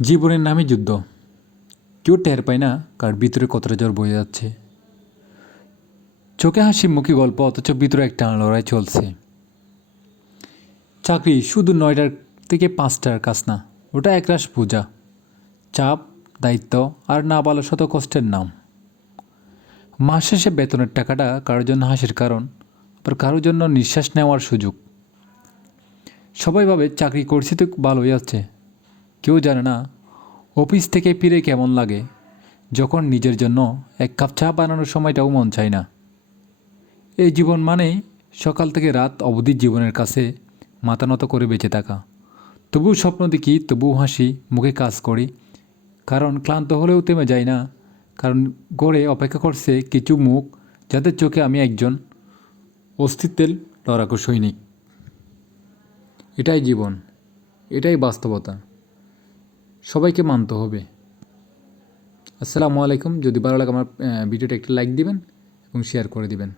জীবনের নামই যুদ্ধ। কেউ টের পায় না কার ভিতরে কতটা জ্বর বয়ে যাচ্ছে। চোখে হাসি মুখে গল্প, অথচ ভিতরে একটা লড়াই চলছে। চাকরি শুধু 9টার থেকে 5টার কাজ না, ওটা একরাশ বোঝা, চাপ, দায়িত্ব আর না বলা শত কষ্টের নাম। মাস শেষে বেতনের টাকাটা কারোর জন্য হাসির কারণ, আবার কারোর জন্য নিঃশ্বাস নেওয়ার সুযোগ। সবাই ভাবে চাকরি করছি তো ভালোই আছে, কেউ জানে না অফিস থেকে ফিরে কেমন লাগে যখন নিজের জন্য এক কাপ চা বানানোর সময়টাও মন চায় না। এই জীবন মানে সকাল থেকে রাত অবধি জীবনের কাছে মাথা নত করে বেঁচে থাকা। তবুও স্বপ্ন দেখি, তবুও হাসি মুখে কাজ করি, কারণ ক্লান্ত হলেও থেমে যাই না, কারণ গড়ে অপেক্ষা করছে কিছু মুখ, যাদের চোখে আমি একজন অস্তিত্বের লড়াকু সৈনিক। এটাই জীবন, এটাই বাস্তবতা, সবাইকে মানতে হবে। আসসালামু আলাইকুম। যদি ভালো লাগে আমার ভিডিওটা একটা লাইক দিবেন এবং শেয়ার করে দিবেন।